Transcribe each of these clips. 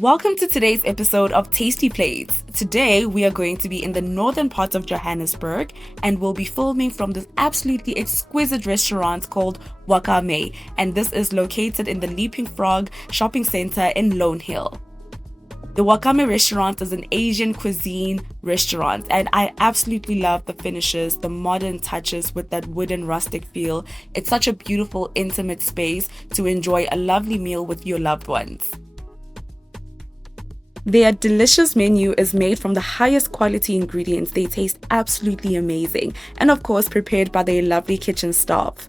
Welcome to today's episode of Tasty Plates. Today we are going to be in the northern part of Johannesburg and we'll be filming from this absolutely exquisite restaurant called Wakame, and this is located in the Leaping Frog shopping center in Lonehill. The Wakame Restaurant is an Asian cuisine restaurant and I absolutely love the finishes, the modern touches with that wooden rustic feel. It's such a beautiful, intimate space to enjoy a lovely meal with your loved ones. Their delicious menu is made from the highest quality ingredients. They taste absolutely amazing and of course prepared by their lovely kitchen staff.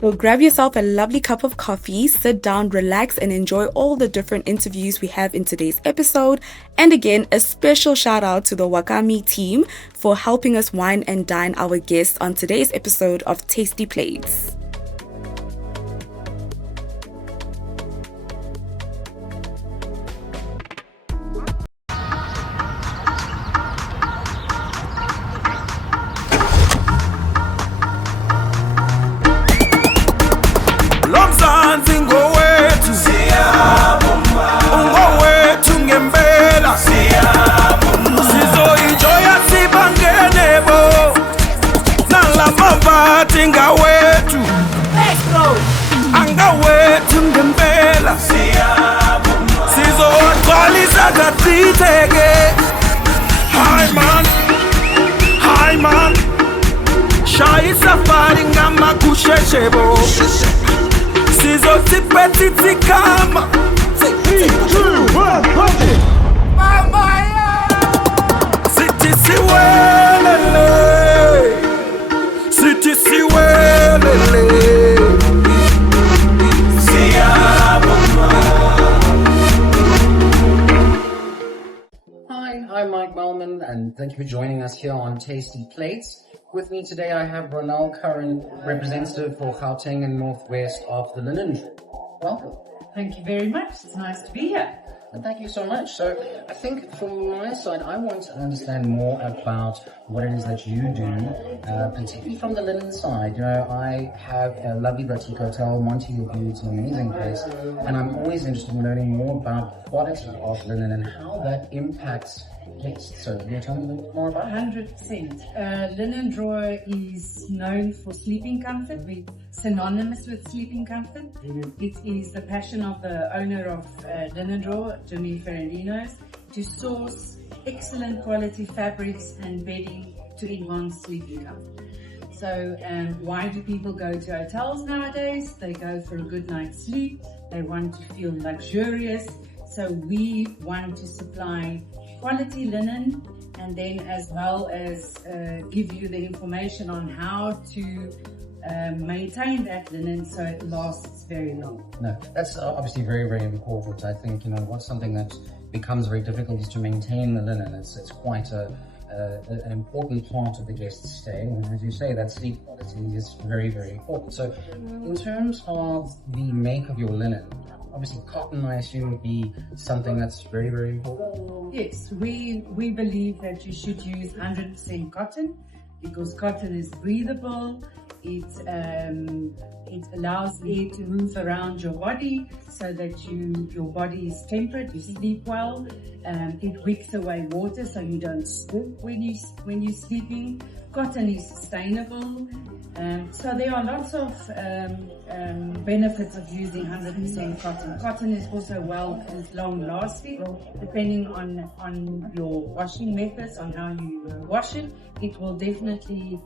So grab yourself a lovely cup of coffee, sit down, relax and enjoy all the different interviews we have in today's episode. And again, a special shout out to the Wakame team for helping us wine and dine our guests on today's episode of Tasty Plates. Hi man, Shai safari ngama kusheshebo Sizo tipeti tikama 3, 2, 1, Mama ya Siti siwelele Siti siwelele Hi, Mike Melman, and thank you for joining us here on Tasty Plates. With me today, I have Ronald Curran, representative for Gauteng and Northwest of the Lonehill. Welcome. Thank you very much. It's nice to be here. And thank you so much. So I think from my side, I want to understand more about what it is that you do, particularly from the linen side. You know, I have a lovely boutique hotel, Monate Chocolates. It's an amazing place, and I'm always interested in learning more about the quality of linen and how that impacts guests. So can you tell me a little bit more about it? 100%. Linen drawer is known for sleeping comfort. We're synonymous with sleeping comfort. It is the passion of the owner of Linen Drawer, Jimmy Ferrandinos, to source excellent quality fabrics and bedding to enhance sleeping comfort. So why do people go to hotels nowadays? They go for a good night's sleep. They want to feel luxurious. So we want to supply quality linen and then as well as give you the information on how to maintain that linen so it lasts very long. No, that's obviously very, very important. I think, you know, what's something that becomes very difficult is to maintain the linen. It's quite an important part of the guest's stay. And as you say, that sleep quality is very, very important. So in terms of the make of your linen, obviously cotton, I assume, would be something that's very, very important. Yes, we believe that you should use 100% cotton because cotton is breathable. It allows air to move around your body so that your body is temperate, you sleep well. It wicks away water so you don't sweat when you're sleeping. Cotton is sustainable. So there are lots of benefits of using 100% cotton. Cotton is also long lasting, depending on your washing methods, on how you wash it. It will definitely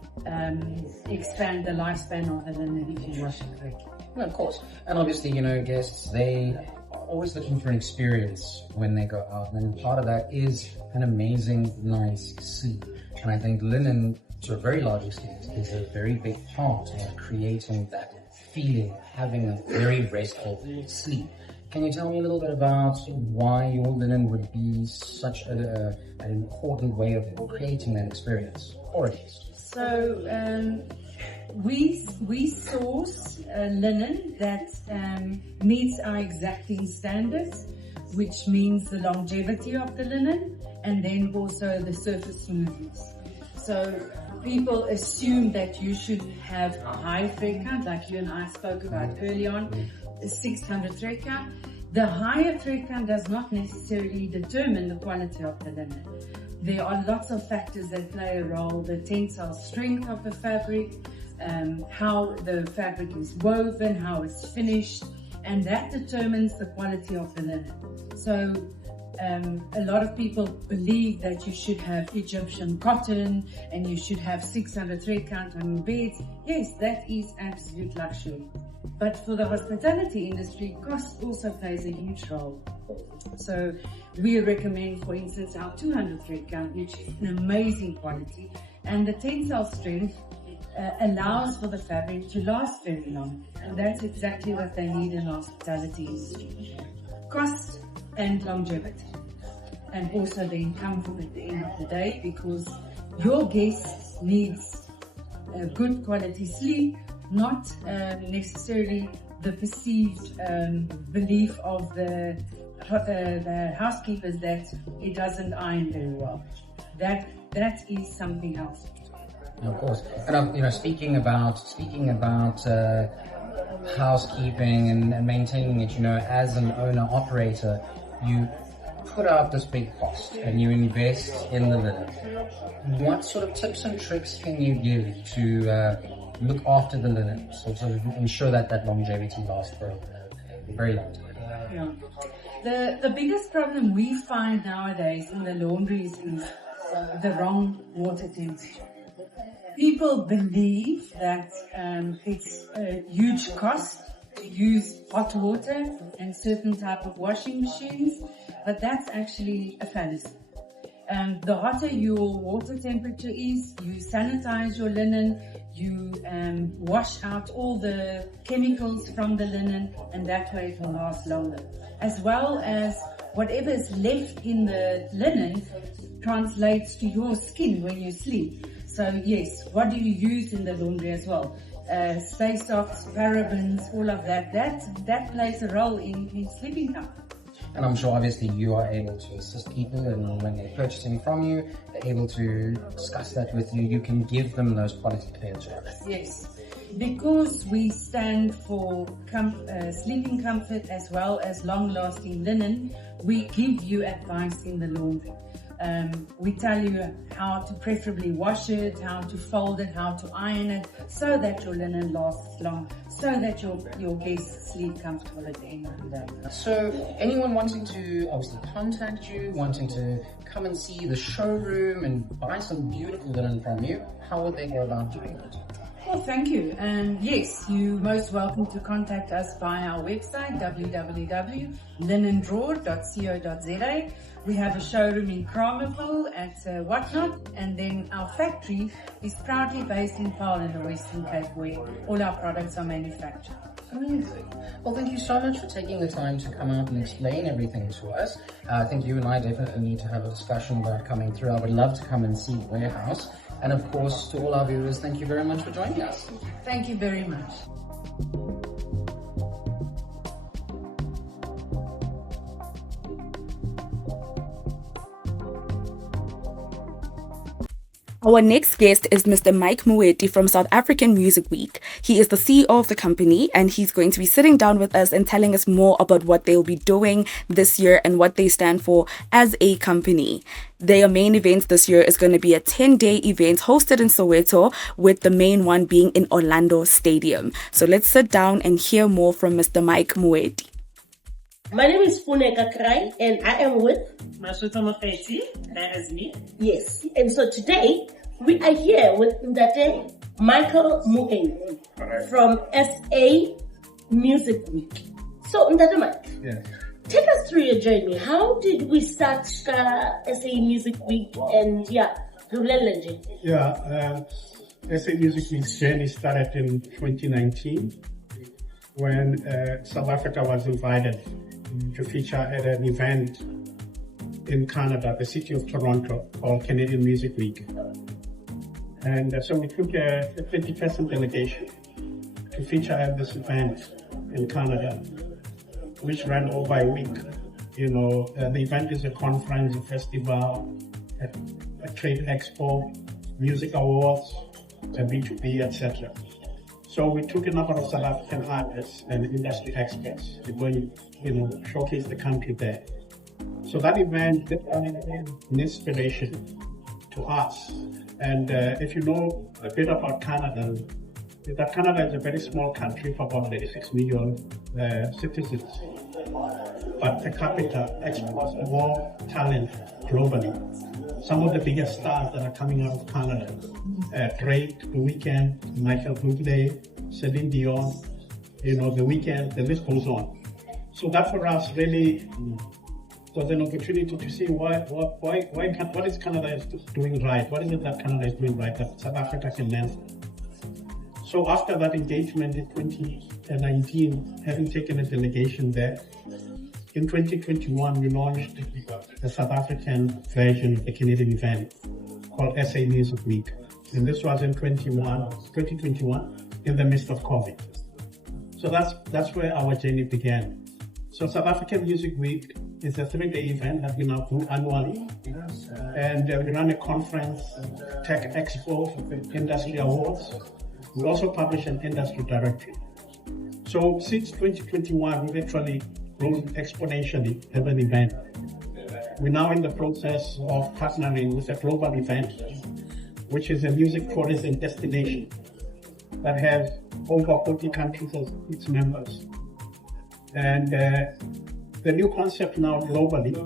expand the lifespan of the linen if you wash it correctly. Well, of course. And obviously, you know, guests, they are always looking for an experience when they go out. And part of that is an amazing, nice sleep. And I think linen, to a very large extent, is a very big part of creating that feeling, having a very restful sleep. Can you tell me a little bit about why your linen would be such an important way of creating that experience for a guest? So we source linen that meets our exacting standards, which means the longevity of the linen and then also the surface smoothness. So people assume that you should have a high thread count, like you and I spoke about early on, the 600 thread count. The higher thread count does not necessarily determine the quality of the linen. There are lots of factors that play a role: the tensile strength of the fabric, how the fabric is woven, how it's finished, and that determines the quality of the linen. So a lot of people believe that you should have Egyptian cotton and you should have 600 thread count on your beds. Yes, that is absolute luxury. But for the hospitality industry, cost also plays a huge role. So we recommend, for instance, our 200 thread count, which is an amazing quality, and the tensile strength allows for the fabric to last very long. And that's exactly what they need in the hospitality industry. Cost and longevity, and also the comfort at the end of the day, because your guests needs a good quality sleep, not necessarily the perceived belief of the housekeepers that it doesn't iron very well. That is something else. Of course, and speaking about housekeeping and maintaining it, as an owner operator, you put out this big cost and you invest in the linen. What sort of tips and tricks can you give to look after the linen, sort of ensure that longevity lasts for a very long time? Yeah. The biggest problem we find nowadays in the laundries is the wrong water temperature. People believe that it's a huge cost to use hot water and certain type of washing machines, but that's actually a fallacy. The hotter your water temperature is, you sanitize your linen, you wash out all the chemicals from the linen, and that way it will last longer. As well as whatever is left in the linen translates to your skin when you sleep. So yes, what do you use in the laundry as well? Stay softs, parabens, all of that plays a role in sleeping comfort. And I'm sure obviously you are able to assist people, and when they're purchasing from you, they're able to discuss that with you. You can give them those quality credentials. Yes, because we stand for sleeping comfort as well as long-lasting linen, we give you advice in the laundry. We tell you how to preferably wash it, how to fold it, how to iron it, so that your linen lasts long, so that your guests sleep comfortable at the end of the day. So anyone wanting to obviously contact you, wanting to come and see the showroom and buy some beautiful linen from you, how would they go about doing it? Well, thank you. Yes, you're most welcome to contact us via our website, www.linendraw.co.za. We have a showroom in Kramerville at Whatnot, and then our factory is proudly based in Paarl in the Western Cape, where all our products are manufactured. Amazing. Well, thank you so much for taking the time to come out and explain everything to us. I think you and I definitely need to have a discussion about coming through. I would love to come and see the warehouse. And of course, to all our viewers, thank you very much for joining us. Thank you very much. Our next guest is Mr. Mike Moeti from South African Music Week. He is the CEO of the company, and he's going to be sitting down with us and telling us more about what they'll be doing this year and what they stand for as a company. Their main event this year is going to be a 10-day event hosted in Soweto, with the main one being in Orlando Stadium. So let's sit down and hear more from Mr. Mike Moeti. My name is Funeka Krai, and I am with Mashuta Mafeti, that is me. Yes, and so today we are here with Ndate Michael Moeti from SA Music Week. So Ndate Mike, take us through your journey. How did we start SA Music Week, and SA Music Week's journey started in 2019 when South Africa was invited to feature at an event in Canada, the city of Toronto, called Canadian Music Week. And so we took a 20-person delegation to feature at this event in Canada, which ran over a week. The event is a conference, a festival, a trade expo, music awards, and B2B, etc. So we took a number of South African artists and industry experts to go and, showcase the country there. So that event did an inspiration to us. And if you know a bit about Canada, that Canada is a very small country for about 86 million citizens, but per capita exports more talent globally. Some of the biggest stars that are coming out of Canada, Drake, The Weeknd, Michael Bublé, Celine Dion, The Weeknd, the list goes on. So that for us really was an opportunity to see what is Canada doing right? What is it that Canada is doing right that South Africa can learn from? So after that engagement in 2019, having taken a delegation there, in 2021 we launched the South African version of the Canadian event called SA Music Week. And this was in 2021 in the midst of COVID. So that's where our journey began. So South African Music Week is a 3-day event that we now do annually. And we run a conference, tech expo, industry awards. We also publish an industry directory. So since 2021, we've actually grown exponentially as an event. We're now in the process of partnering with a global event, which is a music tourism destination that has over 40 countries as its members. And the new concept now globally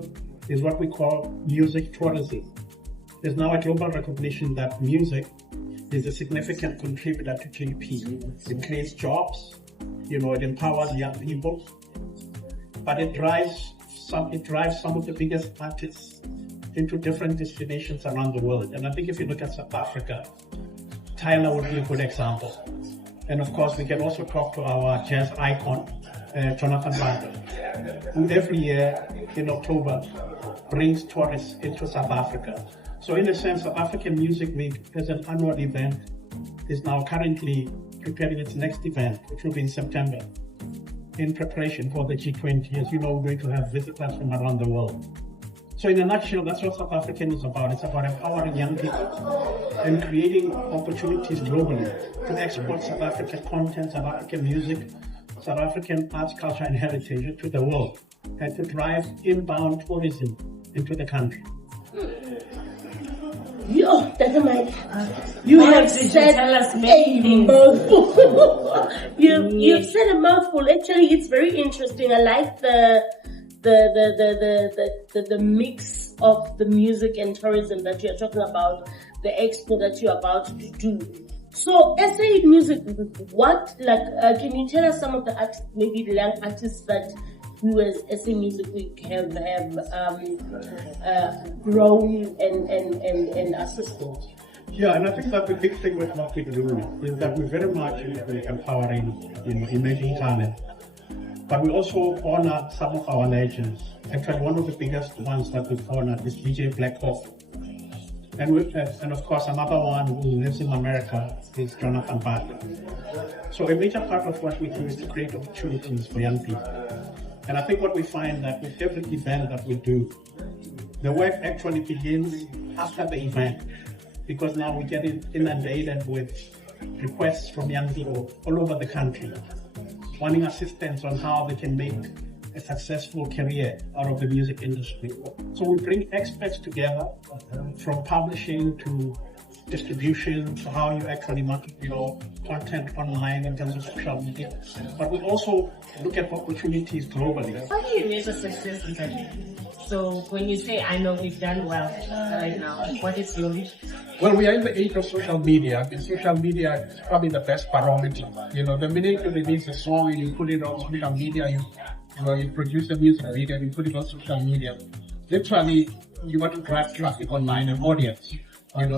is what we call music tourism. There's now a global recognition that music is a significant contributor to GDP. It creates jobs, it empowers young people, but it drives some of the biggest artists into different destinations around the world. And I think if you look at South Africa, Tyler would be a good example. And of course, we can also talk to our jazz icon, Jonathan Barker, who every year in October brings tourists into South Africa. So in a sense, South African Music Week as an annual event is now currently preparing its next event, which will be in September, in preparation for the G20. As you know, we're going to have visitors from around the world. So in a nutshell, that's what South African is about. It's about empowering young people and creating opportunities globally to export South African content, South African music, South African arts, culture, and heritage to the world, and to drive inbound tourism into the country. Dr. Mike, you have said a mouthful. You've said a mouthful. Actually, it's very interesting. I like the mix of the music and tourism that you're talking about, the expo that you're about to do. So, SA Music, can you tell us some of the artists, maybe the young artists that you as SA Music Week have grown and assisted? Yeah, and I think that the big thing with what we do is that we're very much empowering emerging talent. But we also honor some of our legends. Actually, one of the biggest ones that we've honored is DJ Black Coffee. And of course, another one who lives in America is Jonathan Barker. So a major part of what we do is to create opportunities for young people. And I think what we find that with every event that we do, the work actually begins after the event, because now we get inundated with requests from young people all over the country, wanting assistance on how they can make a successful career out of the music industry. So we bring experts together, from publishing to distribution, to how you actually market your content online in terms of social media. But we also look at opportunities globally. How do you measure success in that? So when you say, I know we've done well right now, what is your reach? Well, we are in the age of social media. I mean, social media is probably the best barometer. The minute you release a song and you put it on social media, you produce a music video and you put it on social media. Literally, you want to drive traffic online and audience.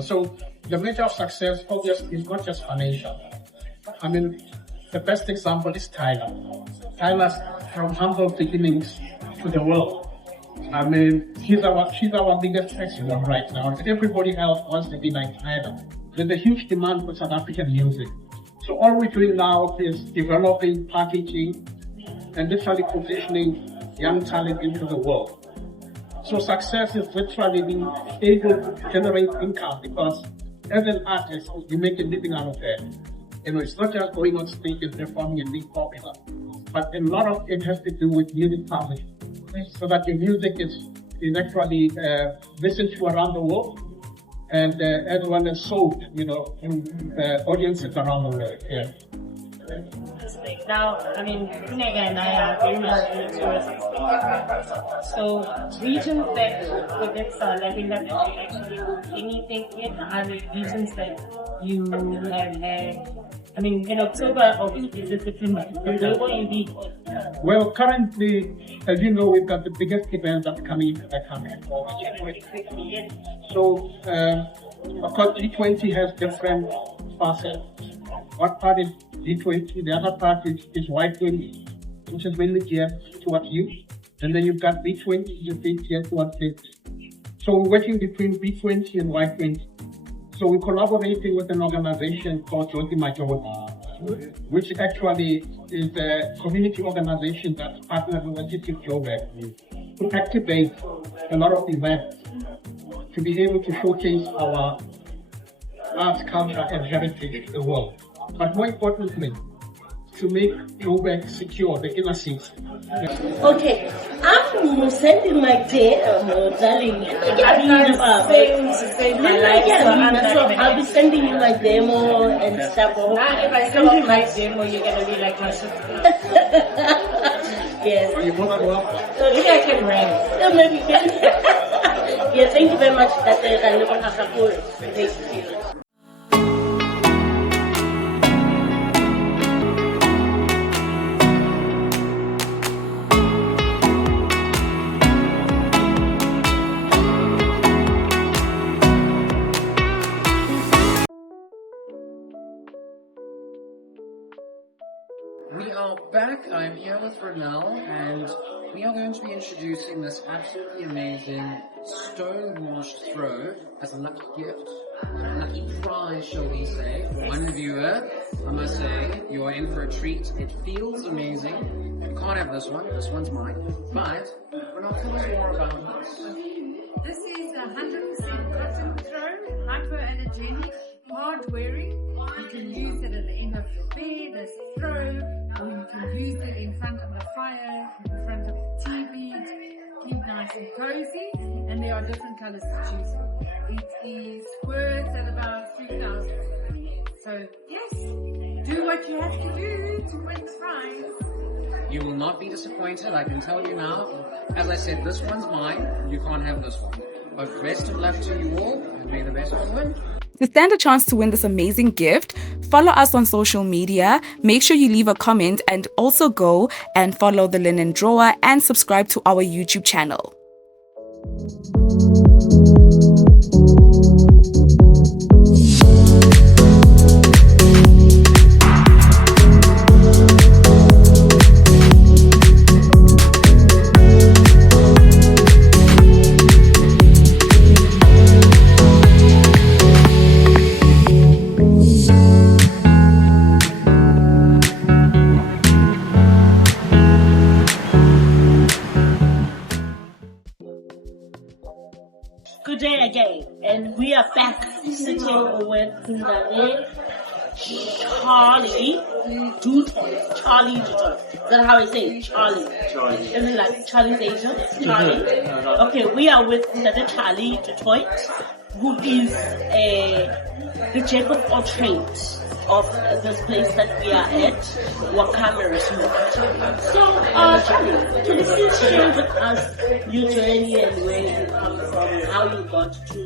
So the measure of success, obviously, is not just financial. I mean, the best example is Tyler. Tyler's from humble beginnings to the world. I mean, she's our biggest export right now. Everybody else wants to be like Tyler. There's a huge demand for South African music. So all we're doing now is developing, packaging, and literally positioning young talent into the world. So success is literally being able to generate income, because as an artist, you make a living out of that. You know, it's not just going on stage and performing and being popular, but a lot of it has to do with music publishing, so that your music is actually listened to around the world, and as well as sold, you know, in audiences around the world. Yeah. Now, I mean, Kunega and I are very much into tourism. So, regions that with this level that you actually do anything in are the regions that you have had. I mean, in October, obviously, this is September. Where will you be? Well, currently, as you know, we've got the biggest events that are coming forward. So, of course, G20 has different facets. One part is G20, the other part is Y20, which is mainly geared towards youth. And then you've got B20, which is geared towards kids. So we're working between B20 and Y20. So we're collaborating with an organization called Joti Majority, which actually is a community organization that's partnered with the city of Joburg to activate a lot of events to be able to showcase our arts, culture, and heritage to the world. But more importantly, to make Joburg secure, the inner city. Okay, I'm sending my darling. I'll be sending you my demo and stuff. Now, if I send you my demo, you're gonna be like my sister. Yes. You want to go up? Maybe I can rent. Maybe you can. Yeah, thank you very much. Thank you. We are back. I'm here with Renelle, and we are going to be introducing this absolutely amazing stone-washed throw as a lucky gift, a lucky prize, shall we say, for one viewer. I must say, you are in for a treat. It feels amazing. You can't have this one. This one's mine. But Renelle, tell us more about this. This is 100% cotton throw, hypoallergenic, hard wearing. You can use it at the end of your bed as throw, or you can use it in front of the fire, in front of the TV, to keep nice and cozy. And there are different colors to choose from. It is worth at about 3,000. So yes, do what you have to do to win prize. You will not be disappointed, I can tell you now. As I said, this one's mine. You can't have this one. But best of luck to you all, and may the best one win. To stand a chance to win this amazing gift, follow us on social media, make sure you leave a comment, and also go and follow the Linen Drawer and subscribe to our YouTube channel. Good day again, and we are back sitting with Charlie Dutoy. Charlie Dutoy. Is that how I say it? Charlie. Is it like Charlie's Angels? Charlie. Okay, we are with Charlie Dutoy, who is the jack of all trades of this place that we are at, Wakame Restaurant. So, Charlie, can you please share with us your journey and where you come from and how you got to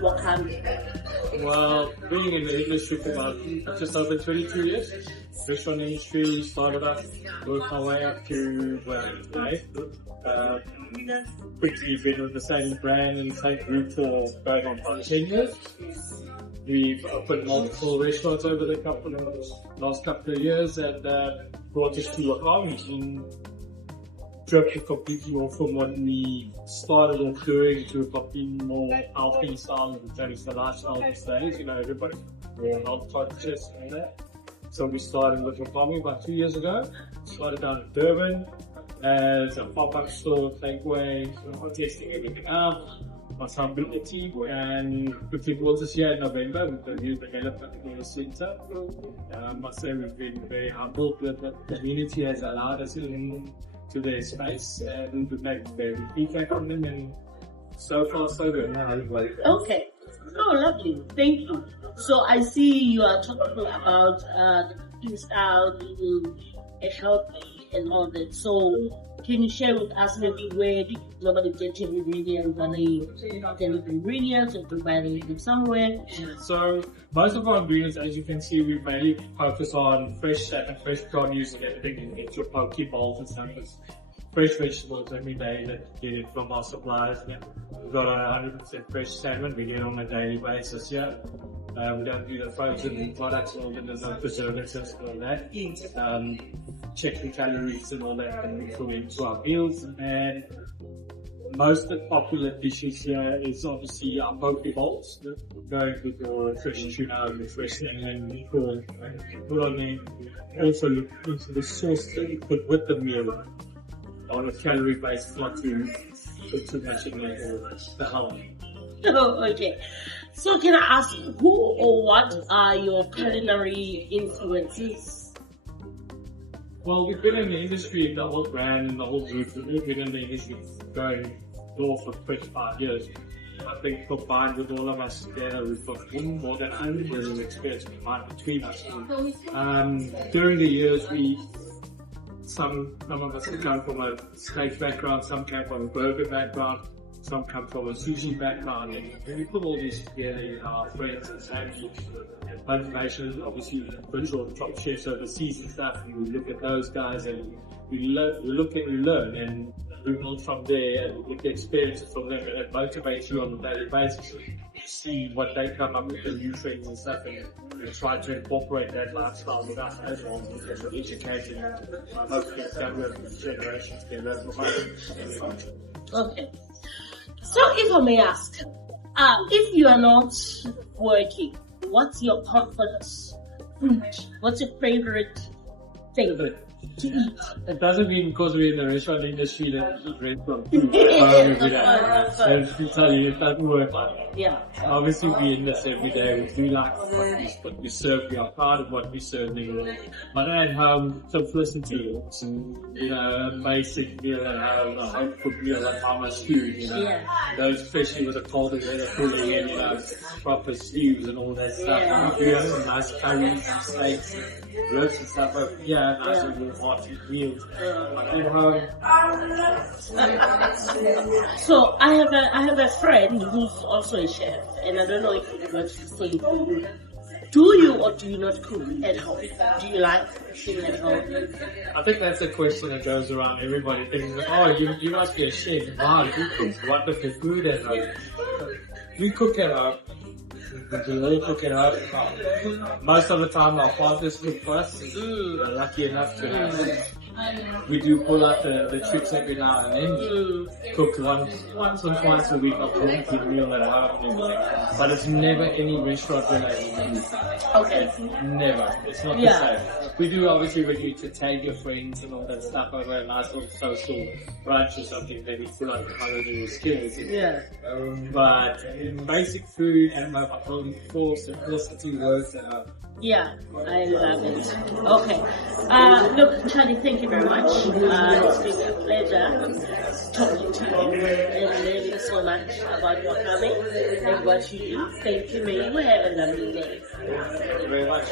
Wakame? Well, being in the industry for about just over 22 years, restaurant industry, started up, worked my way up to where I'm today. Quickly been with the same brand and same group for going on 10 years. We've opened multiple restaurants over the last couple of years, and brought us to Wakame and drifted completely off from what we started off doing to a completely more healthy style, which is the lifestyle these days. You know, everybody's more health conscious and that. So we started with Wakame about 2 years ago. Started down in Durban as a pop-up store, takeaway, testing everything out. possibility, and looking forward to this year in November with the new development in the centre. I must say we've been very humbled that the community has allowed us into their space and we've made very feedback on them, and so far so good. Okay. Oh, lovely. Thank you. So I see you are talking about the cooking style, being healthy and all that. So can you share with us maybe where do you normally get your ingredients? Are they delivery ingredients or providing them somewhere? So most of our ingredients, as you can see, we mainly focus on fresh produce and everything in your poke bowls and stuff. It's fresh vegetables every day that get it from our suppliers. We've got 100% fresh salmon we get on a daily basis. Yeah, we don't do the frozen products or there's no preservatives and all that. Check the calories and all that and we put into our meals. And most of the popular dishes here is obviously our poke bowls, going with your fresh tuna, the fresh salmon, we put on there. Also look into the sauce that you put with the meal on a calorie basis, not to put too much in the health. Oh, okay. So can I ask who or what are your culinary influences? Well, we've been in the industry, the whole brand and the whole group, we've been in the industry going north for 25 years. I think combined with all of us together, we've got more than 100 years of experience combined between us. During the years, some of us come from a steak background, some came from a burger background, some come from a sushi background, and when we put all these together, our friends and family, motivation, obviously, virtual top chefs overseas and stuff, and we look at those guys and we look and we learn, and we build from there and we get the experiences from them, and it motivates you on a daily basis to see what they come up with, the new trends and stuff, and try to incorporate that lifestyle with us as well, because we're educated and hopefully with generations together. Okay. So if I may ask, if you are not working, what's your comfort food? What's your favorite thing to eat? It doesn't mean because we're in the restaurant industry that we eat restaurant food every day. I tell you, it doesn't work like that. Yeah. Obviously, we in this every day. We do like what we serve. We are proud of what we serve. But at home, simplicity, a basic meal at home, a home cooked meal at mama's food, those especially with the cold weather, fully in, proper stews and all that stuff. We do have some nice curries and steaks and roasts and stuff. But nice little hearty meals at home. So I have a friend who's also a chef, and I don't know if you got the same thing. Do you or do you not cook at home? Do you like cooking at home? I think that's a question that goes around. Everybody thinks, oh, you must be a chef. Wow, you cook wonderful food at home. We cook at home. We cook at home. Most of the time, our partners cook for us. We're lucky enough to have. We do pull out the tricks every now and then. Cook once or twice a week. I'll cook a meal at home. But it's never any restaurant related. Okay. Never. It's not the same. We do obviously when you to tag your friends and all that stuff over a nice little social brunch or something, then we pull out one of your skills. Yeah. But basic food and my own simplicity works at home. Yeah, I love it. Okay. Look, Charlie, thank you very much. It's been a pleasure talking to you and learning so much about Wakame and what you do. Thank you, may you have a lovely day. Thank you very much.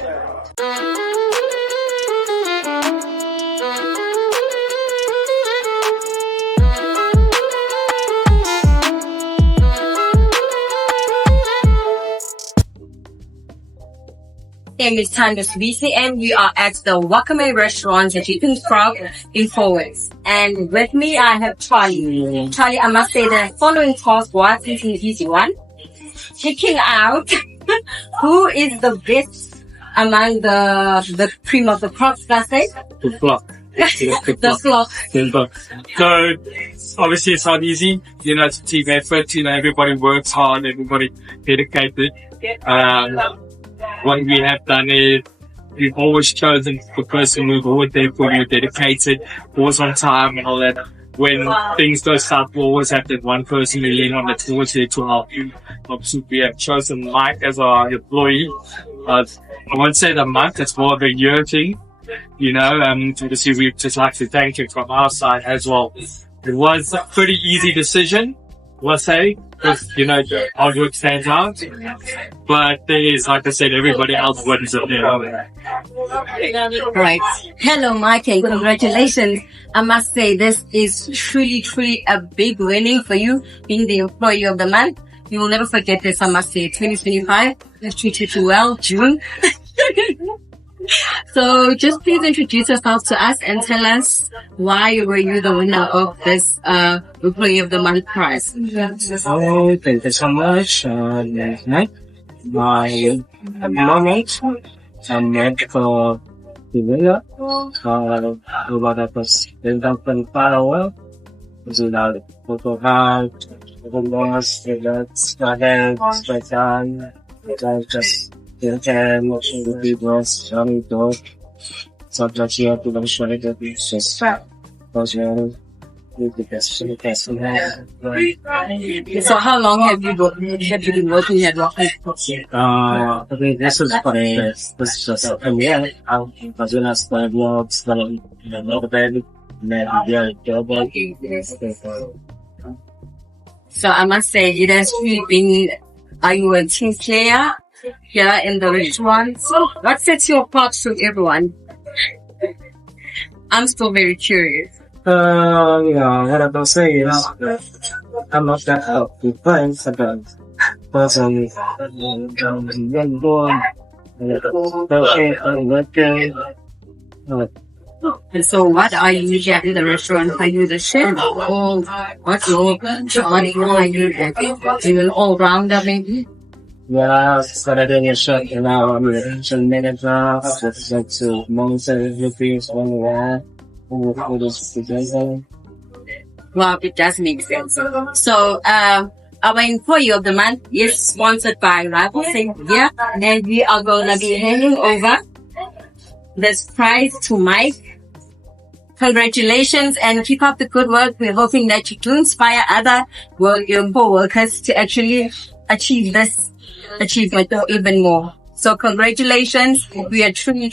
name is Candace Visi and we are at the Wakame Restaurant at Chicken Frog in Forwards. And with me I have Charlie. Charlie, I must say the following task was an easy one. Checking out who is the best among the cream of the crops, let's say. The flock. The flock. So obviously it's not easy, it's a team effort, everybody works hard, everybody dedicated. What we have done is we've always chosen the person who's always there for you, dedicated, always on time and all that. when things go south, we always have that one person who lean on the towards here to help you. Obviously, we have chosen Mike as our employee. I won't say the month, it's more of a year thing, you know, obviously we'd just like to thank him from our side as well. It was a pretty easy decision, we'll say, because, you know, the hard work stands out. But there is, like I said, everybody else wins it there. Right. Hello, Mike, and congratulations. I must say this is truly a big winning for you, being the employee of the month. You will never forget this, I must say. 2025, let's treat you well, June. So just please introduce yourself to us and tell us why were you the winner of this Employee of the Month prize. Oh, thank you so much. Night. My moment, I'm meant for the winner. About that was very far away. So now, photo hard, the loss, the guts, my hands, my tongue, just the can, watching the people, shouting dog. Sometimes you have to be sure that it's just because you're the best we have. So how long have you been working at Rocky? I mean, this is just a premiere. Because when I started vlogs, then the baby, and then the job. So I must say, it has really been, are you a team player here in the restaurant? So what sets you apart from everyone? I'm still very curious. Yeah, what I can say is, I'm not that out to find sometimes. But young boy, and so what are you here in the restaurant? Are you the chef? Or what's your job? Are you an all-rounder maybe? yeah, I started in a shop and now I'm a restaurant manager. Just like to monitor reviews on the wall. Well, it does make sense. So, our employee of the month is sponsored by Rival Saint-Pierre, and we are going to be handing over this prize to Mike. Congratulations and keep up the good work. We're hoping that you do inspire other co-workers to actually achieve this achievement or even more. So congratulations. We are truly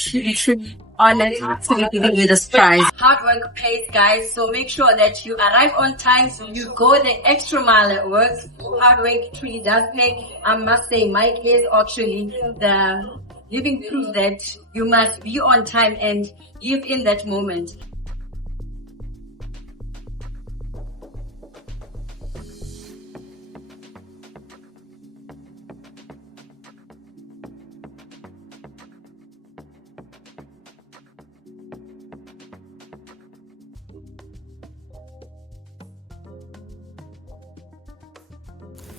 honored to be giving you this prize. Hard work pays, guys. So make sure that you arrive on time. You go the extra mile at work. Hard work truly does pay. I must say, Mike is actually the living proof that you must be on time and live in that moment.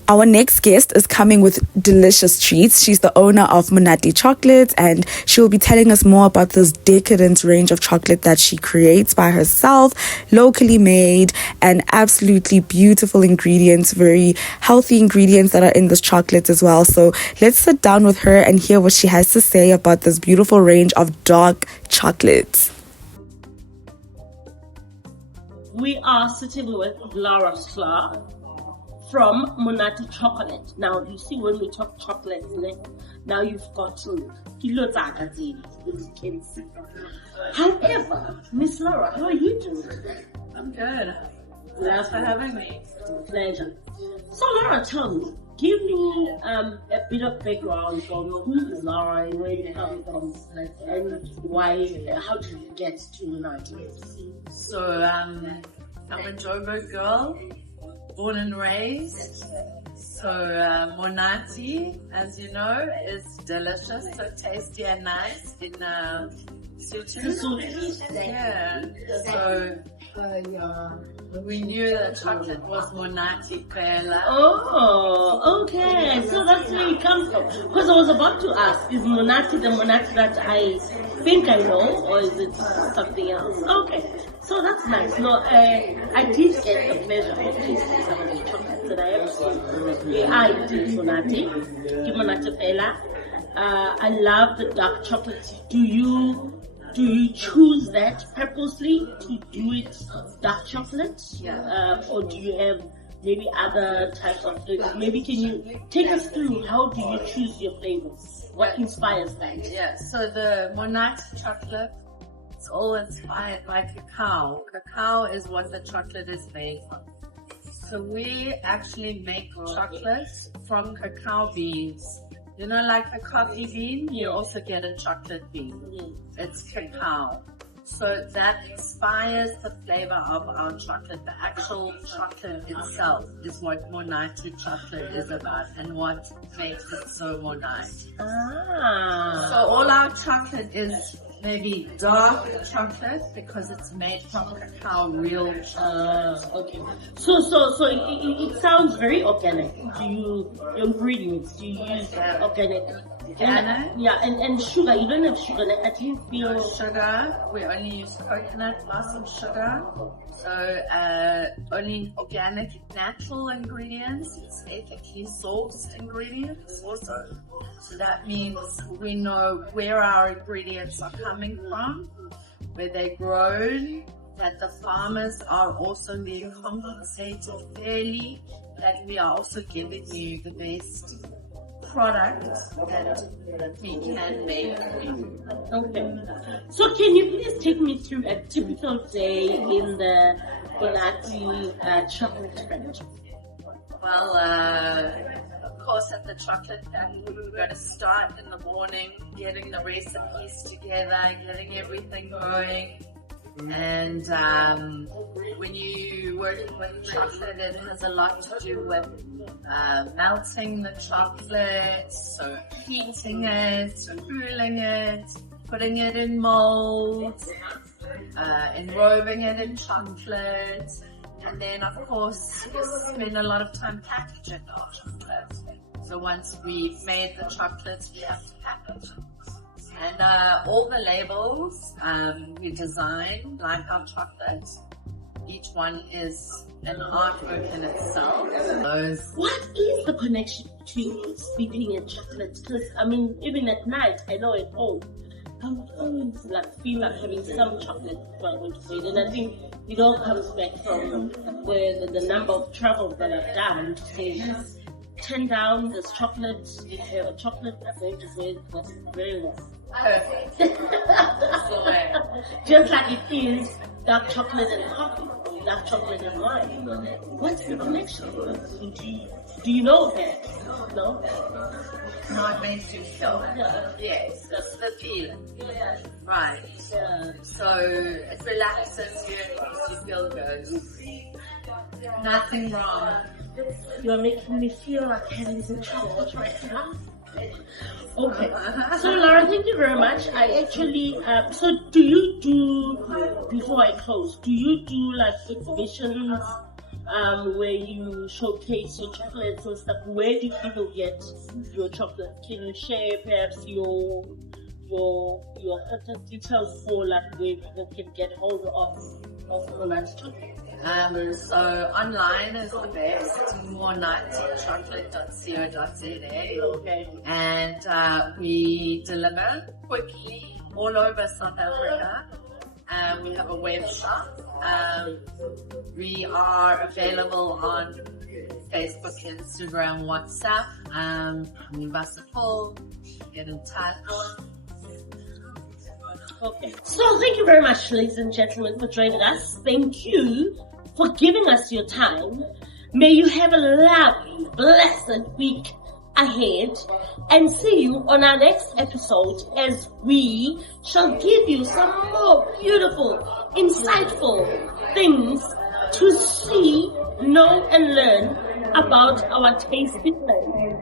Our next guest is coming with delicious treats. She's the owner of Monate Chocolates, and she'll be telling us more about this decadent range of chocolate that she creates by herself, locally made, and absolutely beautiful ingredients, very healthy ingredients that are in this chocolate as well. So let's sit down with her and hear what she has to say about this beautiful range of dark chocolates. We are sitting with Laura Slaw from Monate Chocolate. Now, you see, when we talk chocolate, now you've got kilos as you can see. However, Miss Laura, how are you doing? I'm good. Thanks for having me. Pleasure. So, Laura, tell me, give me a bit of background on who is Laura and where you come from, and why, how did you get to Monate? So, I'm a Joburg girl, born and raised. So Monate, as you know, is delicious, so tasty and nice in Sotho. Yeah. So we knew that chocolate was Monate Pela. Oh, okay. So that's where it comes from. Because I was about to ask, is Monate the Monate that I think I know, or is it something else? Okay. So that's nice. No, I did get the pleasure of tasting some of the chocolates that I have seen. I did Monate Pela. I love the dark chocolate. Do you do you choose that purposely to do it dark chocolate? Or do you have maybe other types of flavors? Maybe can you take us through how do you choose your flavors? What inspires that? Yeah, so the Monate chocolate, it's all inspired by cacao. Cacao is what the chocolate is made from. So we actually make chocolate from cacao beans. You know, like a coffee bean, you also get a chocolate bean. It's cacao. So that inspires the flavor of our chocolate. The actual chocolate itself is what Monate chocolate is about and what makes it so Monate. So all our chocolate is maybe dark chocolate because it's made from cacao, real chocolate. Okay. So it sounds very organic. Your ingredients, do you use organic? And sugar. You don't have sugar. Like, I didn't feel sugar. We only use coconut blossom sugar. So only organic, natural ingredients. It's ethically sourced ingredients also. So that means we know where our ingredients are coming from, where they're grown, that the farmers are also being compensated fairly, that we are also giving you the best product that we can make. Okay. So can you please take me through a typical day in the Monate chocolate factory? Well, of course at the chocolate factory we're going to start in the morning, getting the recipes together, getting everything going. And when you working with chocolate, it has a lot to do with melting the chocolate, so heating it, cooling it, putting it in molds, enrobing it in chocolate, and then of course we spend a lot of time packaging our chocolate. So once we've made the chocolates, we have to package it. And all the labels we design, like our chocolate, each one is an artwork in itself. What is the connection between sleeping and chocolate? Because I mean, even at night, I know at home, I would always feel like having some chocolate before I go to bed. And I think it all comes back from where the number of travels that I've done to say, turn down this chocolate, if you have a chocolate, I'm going to bed. That's very well. Perfect. Just like it is dark chocolate and coffee, dark chocolate and wine. What's the connection? Do you know that? No? No, it makes you feel. Yes, that's the feeling. Right. So it relaxes you and makes you feel good. Nothing wrong. You're making me feel like having some chocolate right now. Okay, so Laura, thank you very much. I actually, so do you do, before I close, do you do like exhibitions where you showcase your chocolates and stuff? Where do people get your chocolate? Can you share perhaps your contact details for like where people can get hold of Monate chocolate? So online is the best, monatechocolate.co.za. Okay. And we deliver quickly all over South Africa. We have a web shop. We are available on Facebook, Instagram, WhatsApp. Leave us a call, get in touch. Okay. So thank you very much, ladies and gentlemen, for joining us. Thank you for giving us your time. May you have a lovely, blessed week ahead, and see you on our next episode as we shall give you some more beautiful, insightful things to see, know, and learn about our tasty place.